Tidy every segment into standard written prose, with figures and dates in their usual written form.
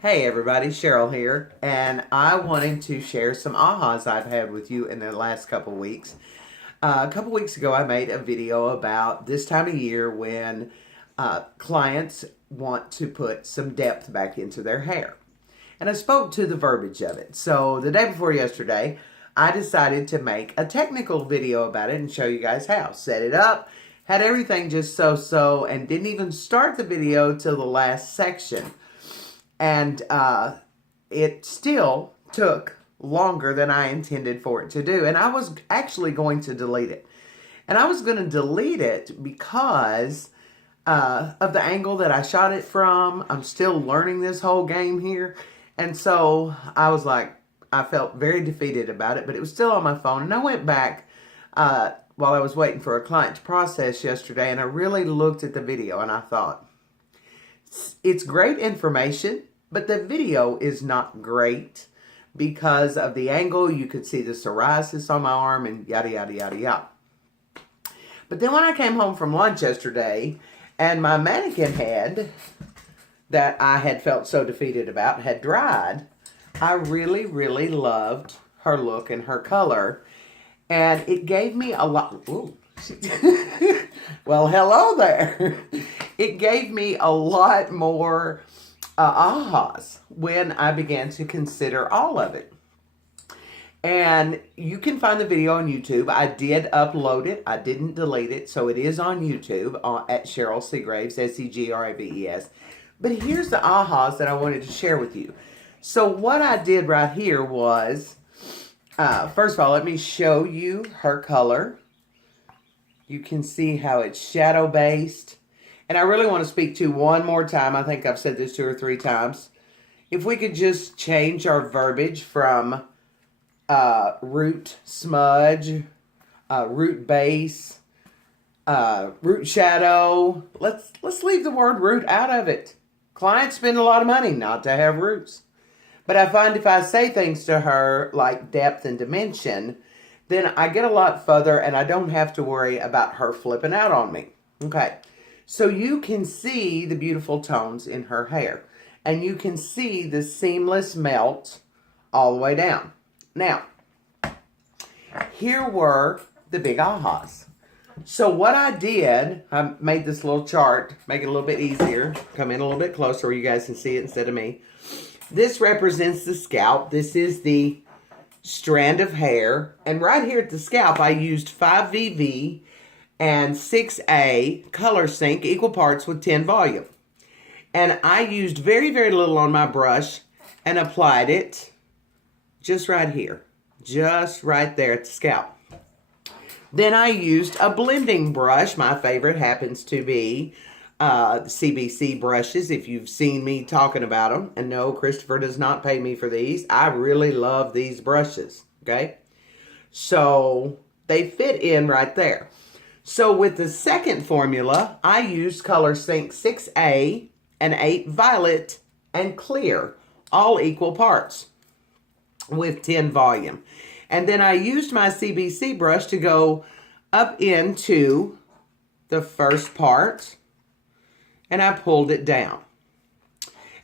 Hey everybody, Cheryl here, and I wanted to share some ahas I've had with you in the last couple weeks. A couple weeks ago, I made a video about this time of year when clients want to put some depth back into their hair. And I spoke to the verbiage of it. So the day before yesterday, I decided to make a technical video about it and show you guys how. Set it up, had everything just so-so, and didn't even start the video till the last section. And it still took longer than I intended for it to do. And I was actually going to delete it. And I was going to delete it because of the angle that I shot it from. I'm still learning this whole game here. And so I was like, I felt very defeated about it, but it was still on my phone. And I went back while I was waiting for a client to process yesterday, and I really looked at the video and I thought, it's great information, but the video is not great because of the angle. You could see the psoriasis on my arm and yada, yada, yada, yada. But then when I came home from lunch yesterday and my mannequin head that I had felt so defeated about had dried, I really, really loved her look and her color. And it gave me a lot... Ooh. Well, hello there. It gave me a lot more ahas when I began to consider all of it. And you can find the video on YouTube. I did upload it. I didn't delete it. So it is on YouTube at Cheryl Segraves, Segraves. But here's the ahas that I wanted to share with you. So what I did right here was, first of all, let me show you her color. You can see how it's shadow-based. And I really want to speak to one more time. I think I've said this 2 or 3 times. If we could just change our verbiage from root smudge, root base, root shadow. Let's leave the word root out of it. Clients spend a lot of money not to have roots. But I find if I say things to her like depth and dimension, then I get a lot further and I don't have to worry about her flipping out on me. Okay, so you can see the beautiful tones in her hair. And you can see the seamless melt all the way down. Now, here were the big ahas. So what I did, I made this little chart, make it a little bit easier. Come in a little bit closer where you guys can see it instead of me. This represents the scalp. This is the strand of hair, and right here at the scalp I used 5VV and 6A color sync equal parts with 10 volume, and I used very little on my brush and applied it just right here, just right there at the scalp. Then I used a blending brush. My favorite happens to be CBC brushes, if you've seen me talking about them. And no, Christopher does not pay me for these. I really love these brushes, okay? So they fit in right there. So with the second formula, I used Color Sync 6A and 8 Violet and Clear, all equal parts with 10 volume. And then I used my CBC brush to go up into the first part, and I pulled it down.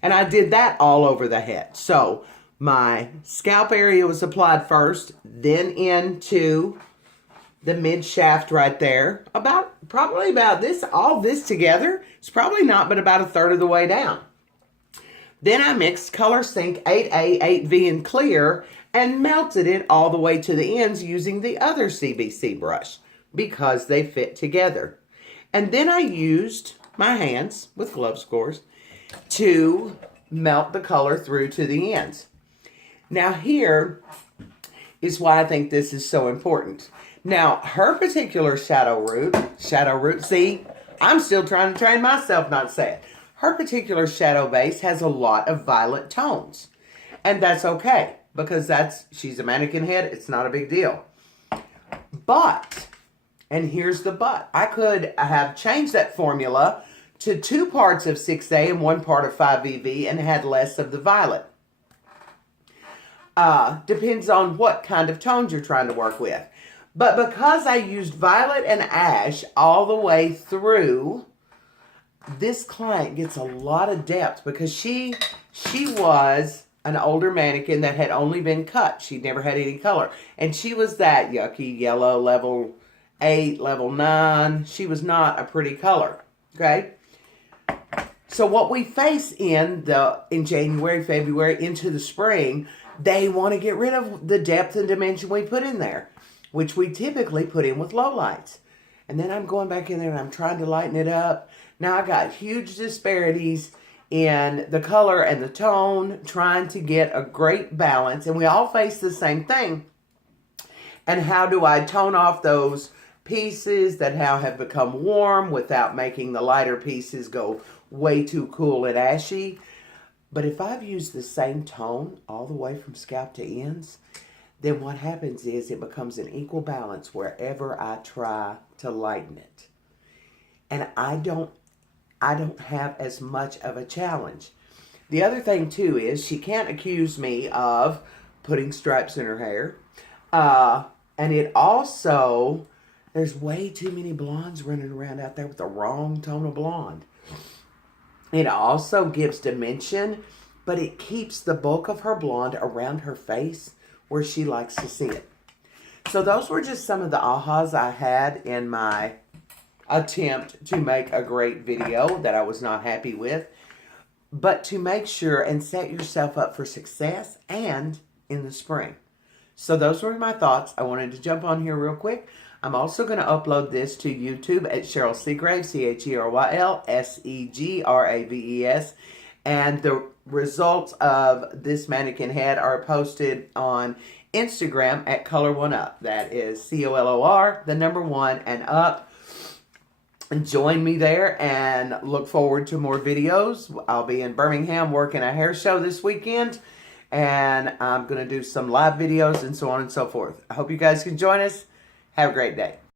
And I did that all over the head. So my scalp area was applied first, then into the mid shaft right there. Probably about this, all this together. It's probably not, but about 1/3 of the way down. Then I mixed Color Sync 8A, 8V, and Clear and melted it all the way to the ends using the other CBC brush because they fit together. And then I used my hands, with gloves of course, to melt the color through to the ends. Now here is why I think this is so important. Now her particular shadow root, see, I'm still trying to train myself not to say it. Her particular shadow base has a lot of violet tones. And that's okay, because she's a mannequin head, it's not a big deal. But, and here's the but, I could have changed that formula to 2 parts of 6A and 1 part of 5VV and had less of the violet. Depends on what kind of tones you're trying to work with. But because I used violet and ash all the way through, this client gets a lot of depth because she She was an older mannequin that had only been cut. She'd never had any color. And she was that yucky yellow, level 8, level 9. She was not a pretty color. Okay? So what we face in January, February, into the spring, they want to get rid of the depth and dimension we put in there, which we typically put in with low lights. And then I'm going back in there and I'm trying to lighten it up. Now I got huge disparities in the color and the tone, trying to get a great balance. And we all face the same thing. And how do I tone off those pieces that now have become warm without making the lighter pieces go way too cool and ashy? But if I've used the same tone all the way from scalp to ends, then what happens is it becomes an equal balance wherever I try to lighten it. And I don't have as much of a challenge. The other thing too is she can't accuse me of putting stripes in her hair. And it also, there's way too many blondes running around out there with the wrong tone of blonde. It also gives dimension, but it keeps the bulk of her blonde around her face where she likes to see it. So those were just some of the ahhas I had in my attempt to make a great video that I was not happy with. But to make sure and set yourself up for success and in the spring. So those were my thoughts. I wanted to jump on here real quick. I'm also going to upload this to YouTube at Cheryl Segraves, CHERYL SEGRAVES. And the results of this mannequin head are posted on Instagram at Color One Up. That is COLOR, the number 1 and up. Join me there and look forward to more videos. I'll be in Birmingham working a hair show this weekend. And I'm going to do some live videos and so on and so forth. I hope you guys can join us. Have a great day.